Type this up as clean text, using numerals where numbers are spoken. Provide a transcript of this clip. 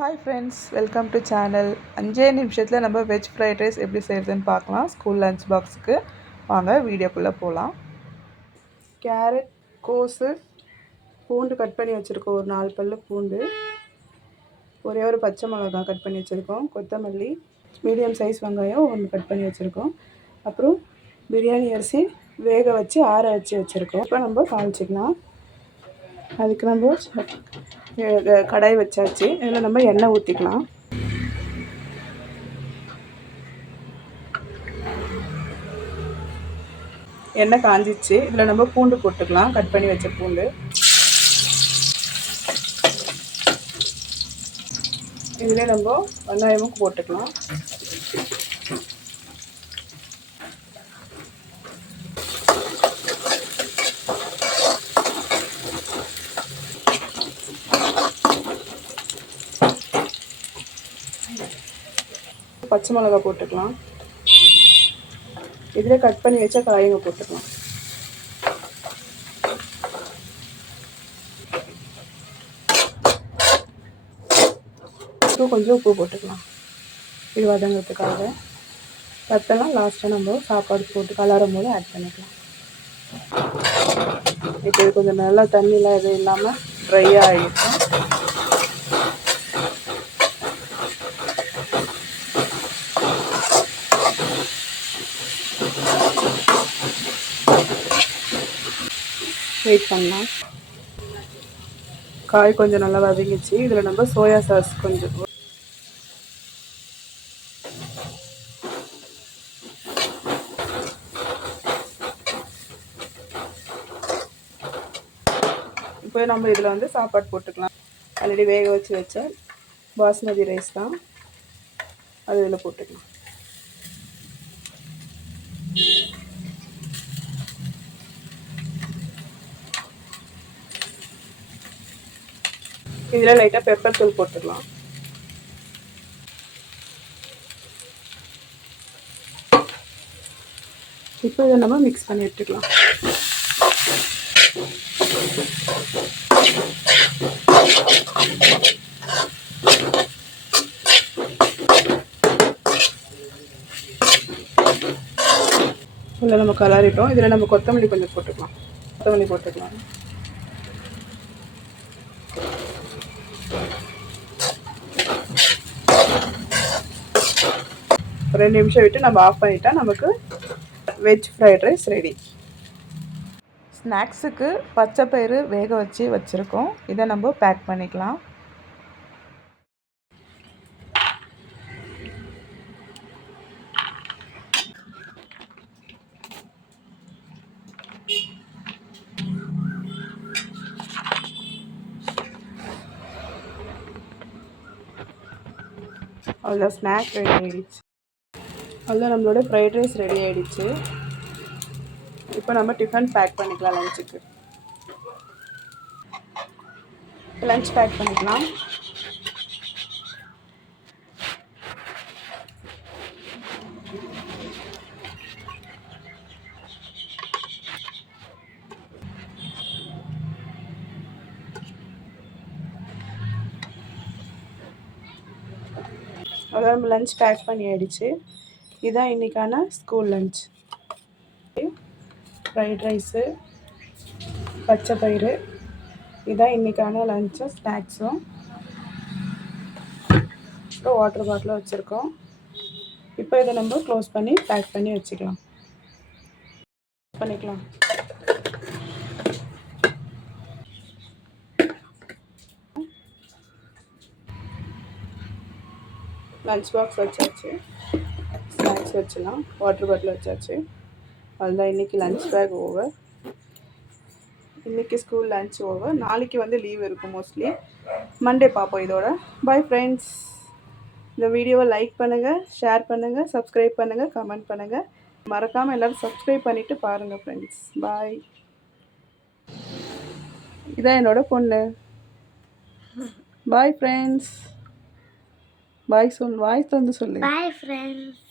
Hi friends, welcome to channel. 5 நிமிஷத்தில் நம்ம veg fried rice எப்படி செய்கிறதுன்னு பார்க்கலாம். ஸ்கூல் லஞ்ச் பாக்ஸுக்கு வாங்க வீடியோக்குள்ளே போகலாம். கேரட், கோஸு, பூண்டு கட் பண்ணி வச்சுருக்கோம். ஒரு 4 பல்லு பூண்டு, ஒரே ஒரு பச்சை மிளகாய் கட் பண்ணி வச்சுருக்கோம். கொத்தமல்லி, மீடியம் சைஸ் வெங்காயம் ஒன்று கட் பண்ணி வச்சுருக்கோம். அப்புறம் பிரியாணி அரிசி வேக வச்சு ஆற வச்சுருக்கோம். இப்போ நம்ம தாளிச்சிக்கலாம். அதுக்கு நம்ம கடாய் வச்சாச்சு. இதில் நம்ம எண்ணெய் ஊற்றிக்கலாம். எண்ணெய் காஞ்சிச்சு. இதில் நம்ம பூண்டு போட்டுக்கலாம், கட் பண்ணி வச்ச பூண்டு. இதில் நம்ம வெங்காயமும் போட்டுக்கலாம். பச்சை மிளகாய் போட்டுக்கலாம். இதில் கட் பண்ணி வச்ச காய்ங்க போட்டுக்கலாம். கொஞ்சம் உப்பு போட்டுக்கலாம், இது வதங்கிறதுக்காக. பத்தெல்லாம் லாஸ்ட்டாக நம்ம சாப்பாடு போட்டு கலரும் போது ஆட் பண்ணிக்கலாம். இப்போ இது கொஞ்சம் நல்லா தண்ணியெலாம் எதுவும் இல்லாமல் ட்ரையாக ஆகிடும். வெயிட் பண்ணலாம். காய் கொஞ்சம் நல்லா வதங்கிச்சு. இதில் நம்ம சோயா சாஸ் கொஞ்சம், இப்போ நம்ம இதில் வந்து சாப்பாடு போட்டுக்கலாம். ஆல்ரெடி வேக வச்ச பாஸ்மதி ரைஸ் தான், அது இதில் போட்டுக்கலாம். இதில் லைட்டாக பெப்பர் தூள் போட்டுக்கலாம். இப்போ இதை நம்ம மிக்ஸ் பண்ணி எடுத்துக்கலாம். இதில் நம்ம கலரிட்டோம். இதில் நம்ம கொத்தமல்லி கொஞ்சம் போட்டுக்கலாம். கொத்தமல்லி போட்டுக்கலாம். ஒரு 2 நிமிஷம் விட்டு நம்ம ஆஃப் பண்ணிட்டா நமக்கு வெஜ் ஃப்ரைட் ரைஸ் ரெடி. ஸ்நாக்ஸுக்கு பச்சை பயிறு வேக வச்சுருக்கோம். இதை நம்ம பேக் பண்ணிக்கலாம். அவ்வளோ ஸ்நாக் ரெடி ஆகிடுச்சு. அவ்வளோ நம்மளோட ஃப்ரைட் ரைஸ் ரெடி ஆகிடுச்சு. இப்போ நம்ம டிஃபன் பேக் பண்ணிக்கலாம். லஞ்சுக்கு லஞ்ச் பேக் பண்ணிக்கலாம். அதான் நம்ம லஞ்ச் பேக் பண்ணி ஆகிடுச்சு. இதுதான் இன்றைக்கான ஸ்கூல் லஞ்ச். ஃப்ரைட் ரைஸு, பச்சை பயிறு, இதுதான் இன்றைக்கான லஞ்சு. ஸ்நாக்ஸும் அப்புறம் வாட்டர் பாட்டிலும் வச்சுருக்கோம். இப்போ இதை நம்ம க்ளோஸ் பண்ணி பேக் பண்ணி வச்சுக்கலாம். பண்ணிக்கலாம். லஞ்ச் பாக்ஸ் வச்சாச்சு, ஸ்நாக்ஸ் வச்சுலாம், வாட்டர் பாட்டில் வச்சாச்சு. அதுதான் இன்றைக்கி லஞ்ச் பேக் ஓவர். இன்றைக்கி ஸ்கூல் லஞ்ச் ஓவர். நாளைக்கு வந்து லீவ் இருக்கும் மோஸ்ட்லி. மண்டே பார்ப்போம் இதோட. Bye friends. இந்த வீடியோவை லைக் பண்ணுங்கள், ஷேர் பண்ணுங்கள், சப்ஸ்கிரைப் பண்ணுங்கள், கமெண்ட் பண்ணுங்கள். மறக்காமல் எல்லோரும் சப்ஸ்கிரைப் பண்ணிவிட்டு பாருங்கள் ஃப்ரெண்ட்ஸ். பாய். இதான் என்னோட பொண்ணு. Bye friends. பாய் சொல்லு, வாய் தந்து சொல்லு. Bye friends.